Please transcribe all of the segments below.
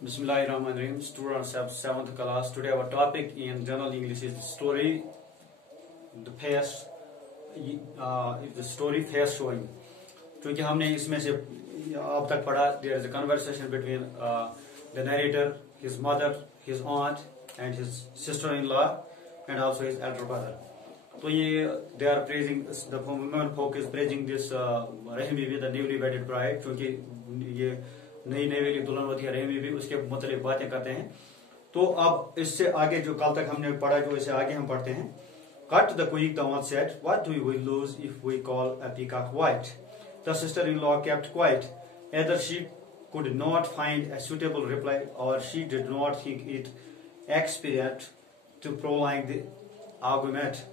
Bismillahirrahmanirrahim. Students of 7th class. Today our topic in general English is the story, the face, the story face showing. क्योंकि हमने इसमें से अब तक पढ़ा, there is a conversation between the narrator, his mother, his aunt, and his sister-in-law, and also his elder brother. तो ये they are praising, the women folk is praising this Rahim Bibi, the newly wedded bride, क्योंकि ये नई नवेली दुल्हन होती है रहीम बीबी, उसके मतलब बातें करते हैं. तो अब इससे आगे जो कल तक हमने पढ़ा, जो इससे आगे हम पढ़ते हैं. Cut the quick, the aunt said, "What do we lose if we call a peacock white?" The sister-in-law kept quiet. Either she could not find a suitable reply, or she did not think it expedient to prolong the argument.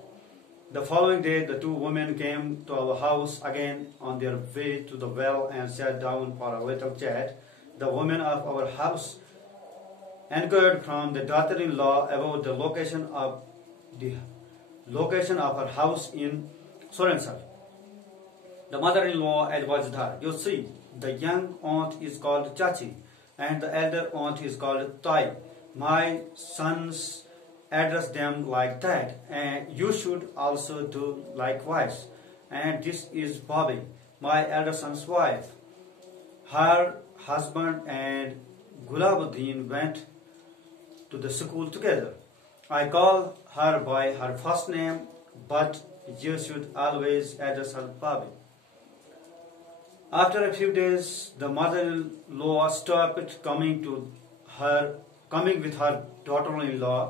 The following day, the two women came to our house again on their way to the well and sat down for a little chat. The women of our house inquired from the daughter-in-law about the location of her house in Sorensal. The mother-in-law advised her, "You see, the young aunt is called Chachi, and the elder aunt is called Tai. My sons address them like that, and you should also do likewise. And this is Bobby, my elder son's wife. Her husband and Gulabuddin went to the school together. I call her by her first name, but you should always address her Bobby." After a few days, the mother-in-law stopped coming with her daughter-in-law.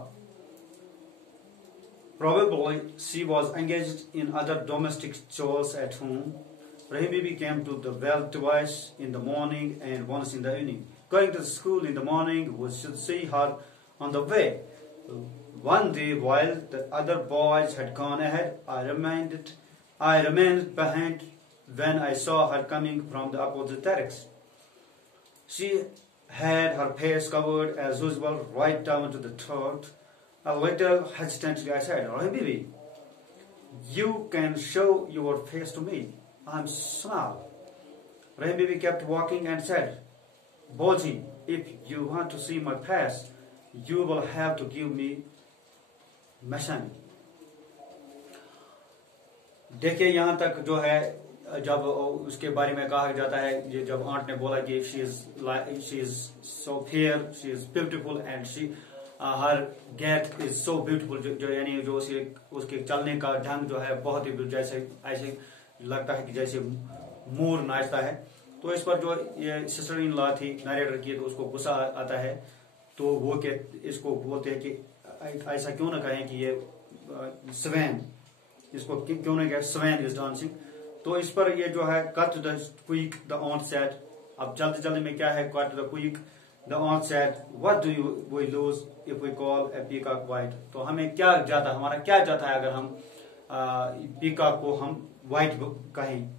Probably she was engaged in other domestic chores at home. Rahim Bibi came to the well twice in the morning and once in the evening. Going to school in the morning, we should see her on the way. One day, while the other boys had gone ahead, I remained behind when I saw her coming from the opposite direction. She had her face covered as usual right down to the throat. A little hesitantly I said, "Rahim Bibi, you can show your face to me. I'm small." Rahim Bibi kept walking and said, "Boji, if you want to see my face, you will have to give me mashani." देखिए यहाँ तक जो है, जब उसके बारे में कहा जाता है, ये जब आंट ने बोला कि she is so fair, she is beautiful, and her gait is so beautiful, जो यानी जो उसके चलने का ढंग जो है बहुत ही जैसे ऐसे लगता है कि जैसे मोर नाचता है. तो इस पर जो ये सिस्टर इन लॉ थी नरेटर की, तो उसको गुस्सा आता है. तो वो इसको बोलते हैं कि ऐसा क्यों ना कहें कि ये स्वैन, इसको क्यों ना कहें स्वैन इज डांसिंग. तो इस पर ये जो है cut the quick the on set. अब जल्दी जल्दी में क्या है, cut the quick the on set, what do we lose if we call a peacock white. तो हमें क्या जाता, हमारा क्या जाता है अगर हम पीकॉक को हम व्हाइट कहें.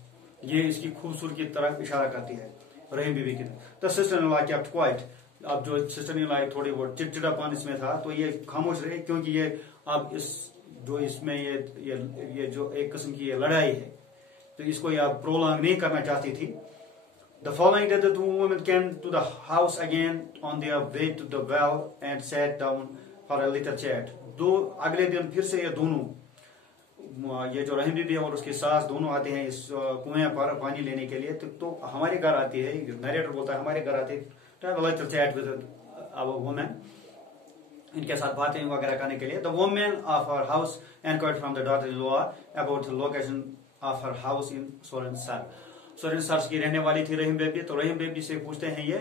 ये इसकी खूबसूरती की तरफ इशारा करती है रहीम बीबी की. The sister in law kept quite. अब जो सिस्टर इन लॉ थोड़ी बहुत चिड़चिड़ापन इसमें था, तो ये खामोश रहे, क्योंकि ये अब इसमें ये जो एक किस्म की ये लड़ाई है, तो इसको ये प्रोलॉन्ग नहीं करना चाहती थी. The following day, the two women came to the house again on their way to the well and sat down for a little chat. अगले दिन फिर से ये दोनों, ये जो रहीम बीबी और उसकी सास दोनों आते हैं इस कुएं पर पानी लेने के लिए. तो हमारे घर आती है, नरेटर बोलता है हमारे घर आते हैं to have a little chat with our woman, इनके साथ बातें वगैरह करने के लिए. The woman of our house inquired from the daughter-in-law about the location of her house in Sorensal. सोरेनसर की रहने वाली थी रहीम बेबी. तो रहीम बेबी से पूछते हैं ये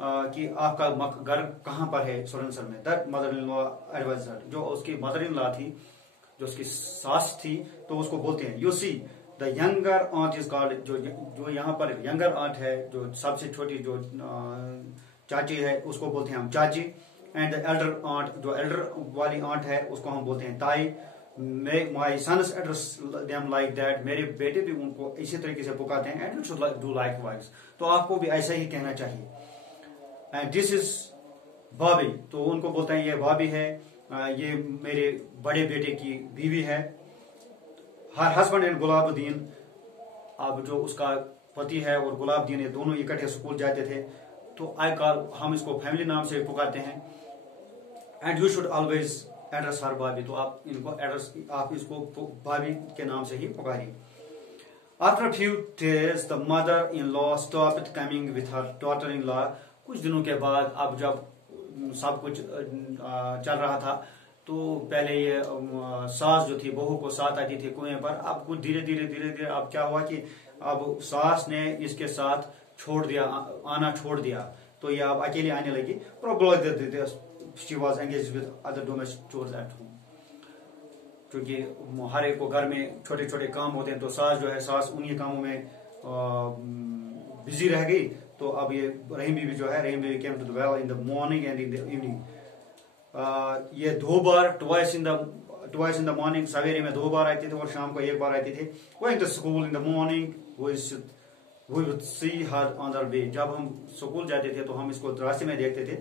कि आपका घर कहाँ पर है सोरेनसर में. That mother in law advisor, जो उसकी मदर इन लॉ थी, जो उसकी सास थी, तो उसको बोलते हैं, "you see the younger aunt is called", जो यहाँ पर यंगर आंट है, जो सबसे छोटी जो चाची है, उसको बोलते हैं हम चाची. एंड द एल्डर आंट, जो एल्डर वाली आंट है, उसको हम बोलते हैं ताई. My sons address them like that, मेरे बेटे भी उनको इसी तरीके से पुकारते हैं. And you should do likewise, तो आपको भी ऐसा ही कहना चाहिए. एंड दिस इज बॉबी, तो उनको बोलते हैं ये बॉबी है, ये मेरे बड़े बेटे की बीवी है. हर हस्बैंड एंड गुलाबुद्दीन, अब जो उसका पति है और गुलाबुद्दीन, ये दोनों इकट्ठे स्कूल जाते थे. तो आई कॉल, हम इसको फैमिली नाम से पुकारते हैं। And you should always address her bhabhi, तो आप इनको एड्रेस, आप इसको भाभी के नाम से ही पुकारिए। After few days the mother in law stopped coming with her daughter in law. कुछ दिनों के बाद, अब जब सब कुछ चल रहा था, तो पहले ये सास जो थी बहू को साथ आती थी कुएं पर, अब कुछ धीरे धीरे अब क्या हुआ कि अब सास ने इसके साथ छोड़ दिया, आना छोड़ दिया, तो ये अब अकेले आने लगी। Problem she was engaged with other domestic chores at home, क्योंकि हर एक को घर में छोटे छोटे काम होते हैं, तो सास जो है, सास उन्हीं कामों में बिजी रह गई। तो अब ये रहीम बीवी जो है, Rahim Bibi came to the well in the morning and in the evening. ये 2 बार, ट्वाइस इन द मॉर्निंग, सवेरे में 2 बार आती थी और शाम को 1 बार आती थी। Going to school in the morning, we would see her on the way। जब हम स्कूल जाते थे तो हम इसको रास्ते में देखते थे।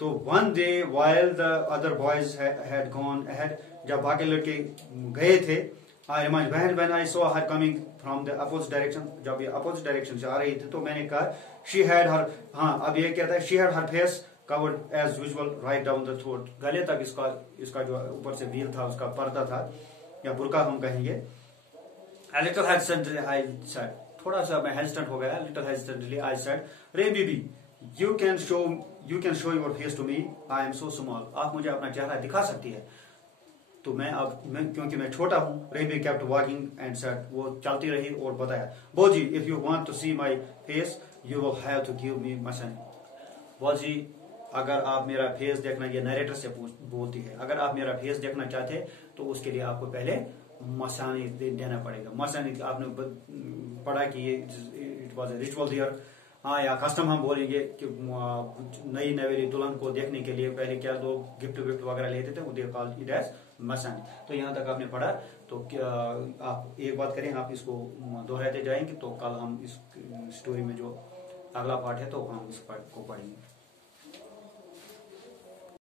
तो one day while the other boys had gone ahead, जब बाकी लड़के गए थे, I remember when I saw her coming from the opposite direction, जब ये opposite direction से आ रही थी, तो मैंने कहा she had her, हाँ अब ये क्या था, she had her face covered as usual right down the throat, गले तक इसका जो ऊपर से veil था, उसका पर्दा था, या बुर्का हम कहेंगे। A little hesitantly I said, थोड़ा सा मैं हेजिटेंट हो गया, little hesitantly I said, रे बीबी, you can show your face to me, I am so small। आप मुझे अपना चेहरा दिखा सकती है, तो मैं क्योंकि मैं छोटा हूँ। रे B kept walking and said, वो चलती रही और बताया, बोजी if you want to see my face you will have to give me Masani. बोजी अगर आप मेरा फेस देखना, ये नरेटर से बोलती है, अगर आप मेरा फेस देखना चाहते तो उसके लिए आपको पहले मसानी देना पड़ेगा। मसानी आपने पढ़ा कि ये it was a ritual there, हाँ, या कस्टम हम बोलेंगे कि नई नवेली दुल्हन को देखने के लिए पहले क्या लोग गिफ्ट वगैरह लेते थे, they called it as Masani. तो यहाँ तक आपने पढ़ा, तो क्या आप एक बात करें, आप इसको दोहराते जाएंगे, तो कल हम इस स्टोरी में जो अगला पार्ट है तो हम इस पार्ट को पढ़ेंगे।